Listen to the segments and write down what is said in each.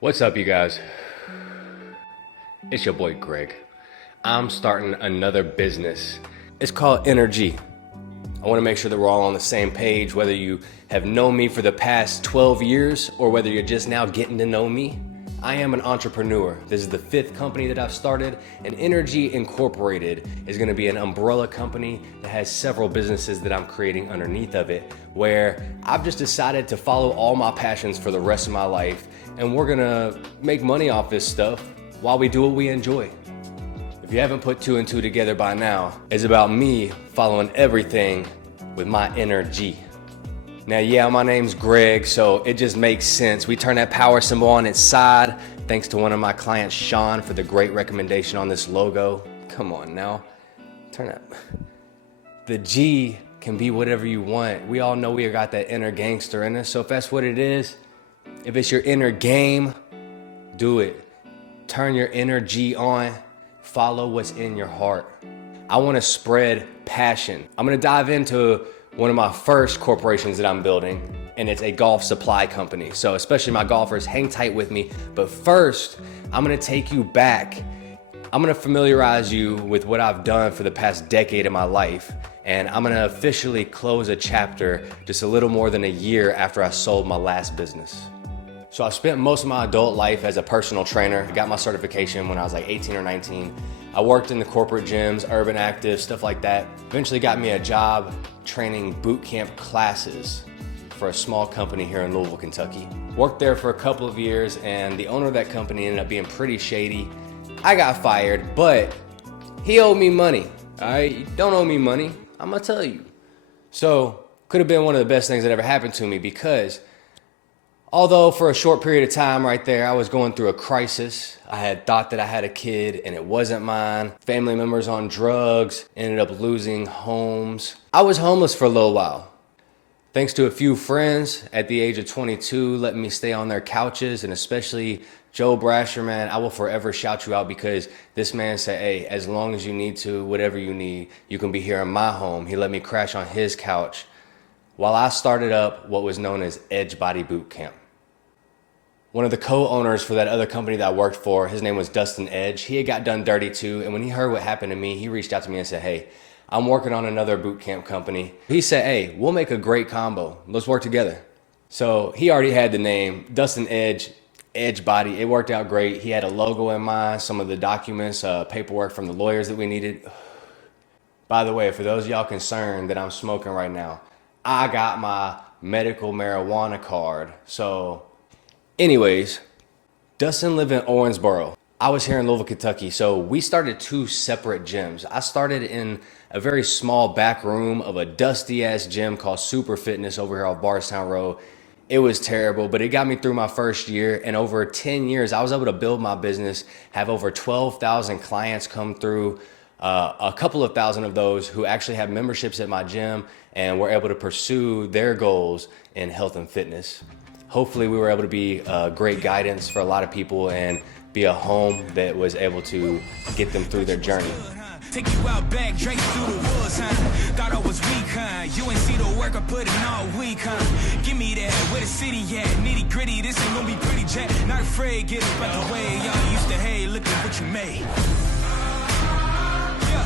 What's up, you guys? It's your boy Greg. I'm starting another business. It's called InnerG. I want to make sure that we're all on the same page, whether you have known me for the past 12 years or whether you're just now getting to know me. I am an entrepreneur. This is the 5th company that I've started, and InnerG Incorporated is going to be an umbrella company that has several businesses that I'm creating underneath of it, where I've just decided to follow all my passions for the rest of my life, and we're going to make money off this stuff while we do what we enjoy. If you haven't put 2 and 2 together by now, it's about me following everything with my inner G. Now, yeah, my name's Greg, so it just makes sense. We turn that power symbol on its side, thanks to one of my clients, Sean, for the great recommendation on this logo. Come on now, turn that. The G can be whatever you want. We all know we got that inner gangster in us, so if that's what it is, if it's your inner game, do it. Turn your inner G on. Follow what's in your heart. I want to spread passion. I'm going to dive into one of my first corporations that I'm building, and it's a golf supply company. So especially my golfers, hang tight with me. But first, I'm going to take you back. I'm going to familiarize you with what I've done for the past decade of my life. And I'm going to officially close a chapter just a little more than a year after I sold my last business. So I spent most of my adult life as a personal trainer. I got my certification when I was like 18 or 19. I worked in the corporate gyms, urban active, stuff like that. Eventually got me a job training boot camp classes for a small company here in Louisville, Kentucky. Worked there for a couple of years, and the owner of that company ended up being pretty shady. I got fired, but he owed me money. All right, you don't owe me money, I'm gonna tell you. So could have been one of the best things that ever happened to me, because although for a short period of time right there, I was going through a crisis. I had thought that I had a kid and it wasn't mine. Family members on drugs, ended up losing homes. I was homeless for a little while. Thanks to a few friends at the age of 22 letting me stay on their couches, and especially Joe Brasher, man, I will forever shout you out, because this man said, hey, as long as you need to, whatever you need, you can be here in my home. He let me crash on his couch while I started up what was known as Edge Body Boot Camp. One of the co-owners for that other company that I worked for, his name was Dustin Edge. He had got done dirty too, and when he heard what happened to me, he reached out to me and said, hey, I'm working on another boot camp company. He said, hey, we'll make a great combo. Let's work together. So he already had the name, Dustin Edge, Edge Body. It worked out great. He had a logo in mind, some of the documents, paperwork from the lawyers that we needed. By the way, for those of y'all concerned that I'm smoking right now, I got my medical marijuana card. So anyways, Dustin lived in Owensboro. I was here in Louisville, Kentucky, so we started 2 separate gyms. I started in a very small back room of a dusty-ass gym called Super Fitness over here off Bardstown Road. It was terrible, but it got me through my first year, and over 10 years, I was able to build my business, have over 12,000 clients come through, a couple of thousand of those who actually have memberships at my gym and were able to pursue their goals in health and fitness. Hopefully we were able to be great guidance for a lot of people and be a home that was able to get them through their journey. Take you out back, drink through the woods, huh? Thought I was weak, huh? You ain't see the work I put in all week, huh? Give me that, where the city at? Nitty gritty, this ain't gonna be pretty, Jack. Not afraid, get up out the way. Y'all used to, hey, look at what you made. Yeah.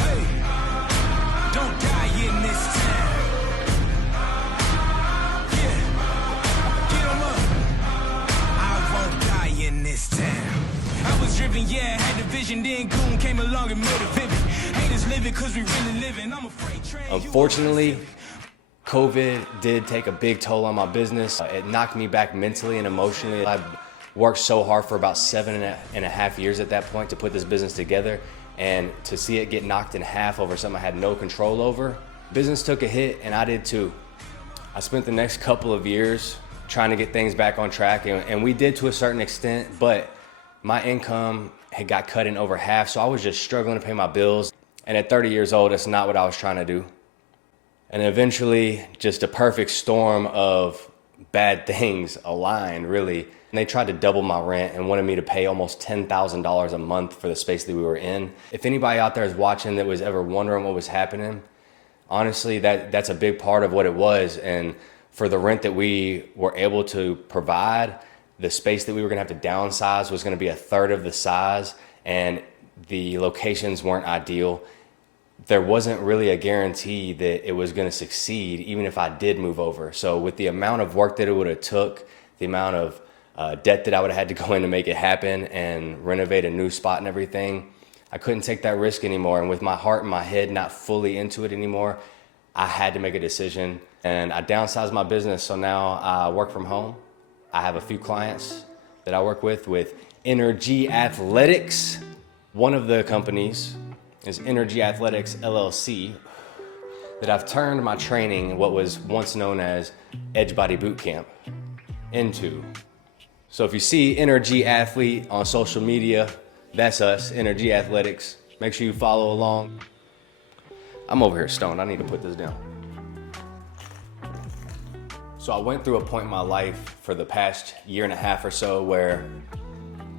Hey. Don't die in this town. Yeah. Get 'em up. I won't die in this town. I was driven, yeah, had the vision, then Goon came along and made it vivid. Haters living cause we really living. I'm afraid. Unfortunately, COVID did take a big toll on my business. It knocked me back mentally and emotionally. I worked so hard for about 7.5 years at that point to put this business together, and to see it get knocked in half over something I had no control over, business took a hit, and I did too. I spent the next couple of years trying to get things back on track, and we did to a certain extent, but my income had got cut in over half, so I was just struggling to pay my bills. And at 30 years old, that's not what I was trying to do. And eventually, just a perfect storm of bad things aligned, really. And they tried to double my rent and wanted me to pay almost $10,000 a month for the space that we were in. If anybody out there is watching that was ever wondering what was happening, honestly, that's a big part of what it was. And for the rent that we were able to provide, the space that we were gonna have to downsize was gonna be a third of the size, and the locations weren't ideal. There wasn't really a guarantee that it was gonna succeed, even if I did move over. So with the amount of work that it would have took, the amount of debt that I would have had to go in to make it happen and renovate a new spot and everything, I couldn't take that risk anymore. And with my heart and my head not fully into it anymore, I had to make a decision, and I downsized my business. So now I work from home. I have a few clients that I work with InnerG Athletics. One of the companies is InnerG Athletics LLC, that I've turned my training, what was once known as Edge Body Boot Camp, into. So if you see InnerG Athlete on social media, that's us, InnerG Athletics. Make sure you follow along. I'm over here stoned. I need to put this down. So I went through a point in my life for the past year and a half or so where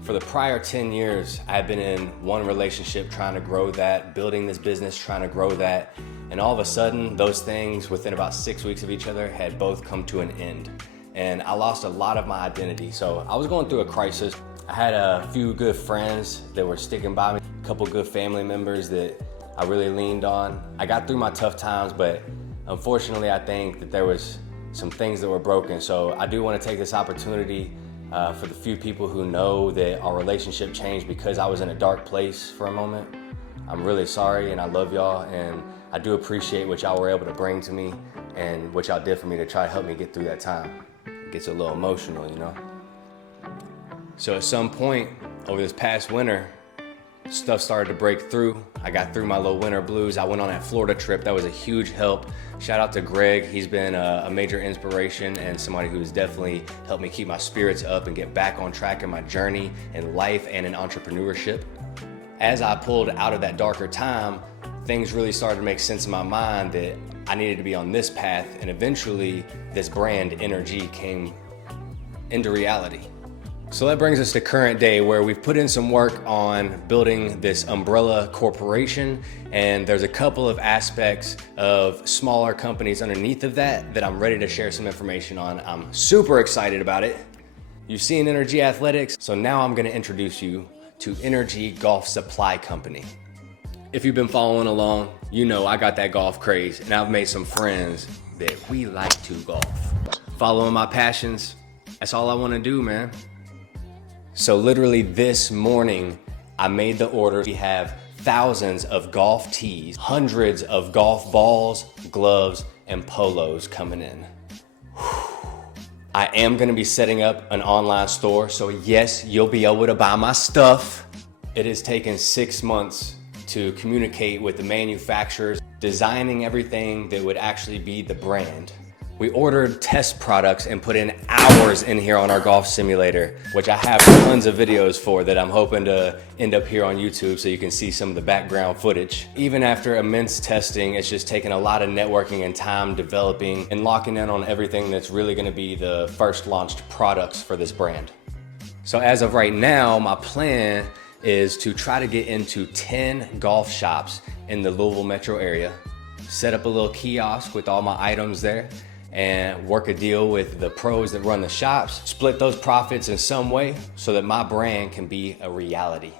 for the prior 10 years, I've been in one relationship trying to grow that, building this business, trying to grow that. And all of a sudden, those things within about 6 weeks of each other had both come to an end. And I lost a lot of my identity. So I was going through a crisis. I had a few good friends that were sticking by me, a couple good family members that I really leaned on. I got through my tough times, but unfortunately, I think that there was some things that were broken. So I do want to take this opportunity for the few people who know that our relationship changed because I was in a dark place for a moment. I'm really sorry, and I love y'all, and I do appreciate what y'all were able to bring to me and what y'all did for me to try to help me get through that time. It gets a little emotional, you know? So at some point over this past winter, stuff started to break through. I got through my little winter blues. I went on that Florida trip. That was a huge help. Shout out to Greg. He's been a major inspiration and somebody who's definitely helped me keep my spirits up and get back on track in my journey in life and in entrepreneurship. As I pulled out of that darker time, things really started to make sense in my mind that I needed to be on this path, and eventually this brand, InnerG, came into reality. So that brings us to current day, where we've put in some work on building this umbrella corporation, and there's a couple of aspects of smaller companies underneath of that I'm ready to share some information on. I'm super excited about it. You've seen InnerG Athletics, so now I'm gonna introduce you to InnerG Golf Supply Company. If you've been following along, you know I got that golf craze, and I've made some friends that we like to golf. Following my passions, that's all I wanna do, man. So literally this morning, I made the order. We have thousands of golf tees, hundreds of golf balls, gloves, and polos coming in. I am gonna be setting up an online store, so yes, you'll be able to buy my stuff. It has taken 6 months to communicate with the manufacturers, designing everything that would actually be the brand. We ordered test products and put in hours in here on our golf simulator, which I have tons of videos for that I'm hoping to end up here on YouTube so you can see some of the background footage. Even after immense testing, it's just taken a lot of networking and time developing and locking in on everything that's really gonna be the first launched products for this brand. So as of right now, my plan is to try to get into 10 golf shops in the Louisville metro area, set up a little kiosk with all my items there, and work a deal with the pros that run the shops, split those profits in some way so that my brand can be a reality.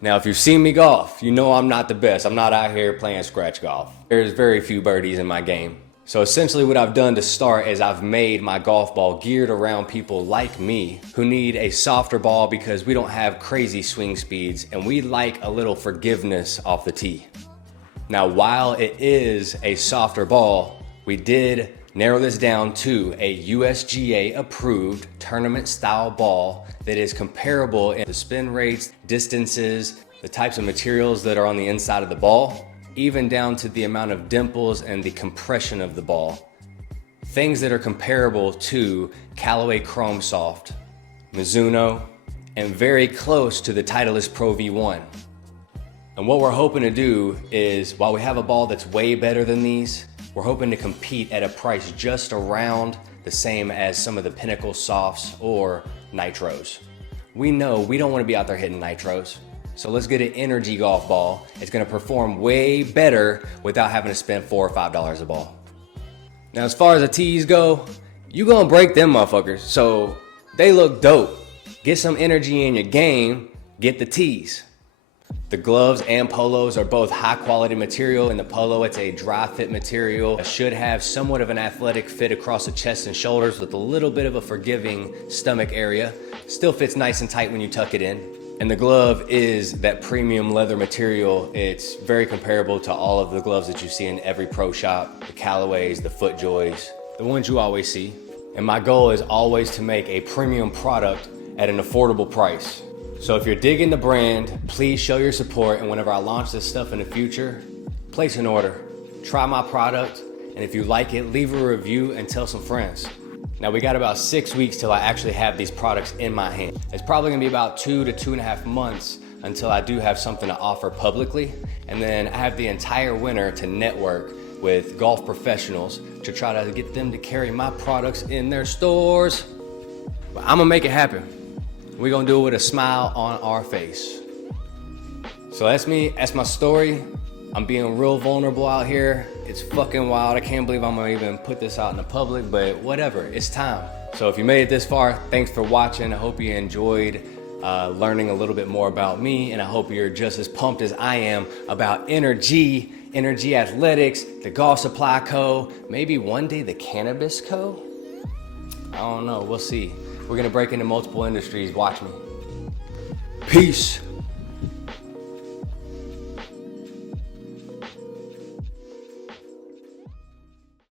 Now, if you've seen me golf, you know I'm not the best. I'm not out here playing scratch golf. There's very few birdies in my game. So essentially what I've done to start is I've made my golf ball geared around people like me who need a softer ball because we don't have crazy swing speeds and we like a little forgiveness off the tee. Now, while it is a softer ball, we did narrow this down to a USGA approved tournament style ball that is comparable in the spin rates, distances, the types of materials that are on the inside of the ball, even down to the amount of dimples and the compression of the ball. Things that are comparable to Callaway Chrome Soft, Mizuno, and very close to the Titleist Pro V1. And what we're hoping to do is, while we have a ball that's way better than these, we're hoping to compete at a price just around the same as some of the Pinnacle Softs or Nitros. We know we don't want to be out there hitting Nitros, so let's get an InnerG golf ball. It's going to perform way better without having to spend $4 or $5 a ball. Now, as far as the tees go, you're going to break them motherfuckers, so they look dope. Get some energy in your game, get the tees. The gloves and polos are both high quality material. In the polo, it's a dry fit material. It should have somewhat of an athletic fit across the chest and shoulders with a little bit of a forgiving stomach area. Still fits nice and tight when you tuck it in. And the glove is that premium leather material. It's very comparable to all of the gloves that you see in every pro shop, the Callaways, the FootJoys, the ones you always see. And my goal is always to make a premium product at an affordable price. So if you're digging the brand, please show your support, and whenever I launch this stuff in the future, place an order, try my product, and if you like it, leave a review and tell some friends. Now we got about 6 weeks till I actually have these products in my hand. It's probably gonna be about 2 to 2.5 months until I do have something to offer publicly, and then I have the entire winter to network with golf professionals to try to get them to carry my products in their stores. But I'm gonna make it happen. We're gonna do it with a smile on our face. So that's me, that's my story. I'm being real vulnerable out here. It's fucking wild. I can't believe I'm gonna even put this out in the public, but whatever, it's time. So if you made it this far, thanks for watching. I hope you enjoyed learning a little bit more about me, and I hope you're just as pumped as I am about InnerG, InnerG Athletics, the Golf Supply Co., maybe one day the Cannabis Co. I don't know, we'll see. We're gonna break into multiple industries, watch me. Peace.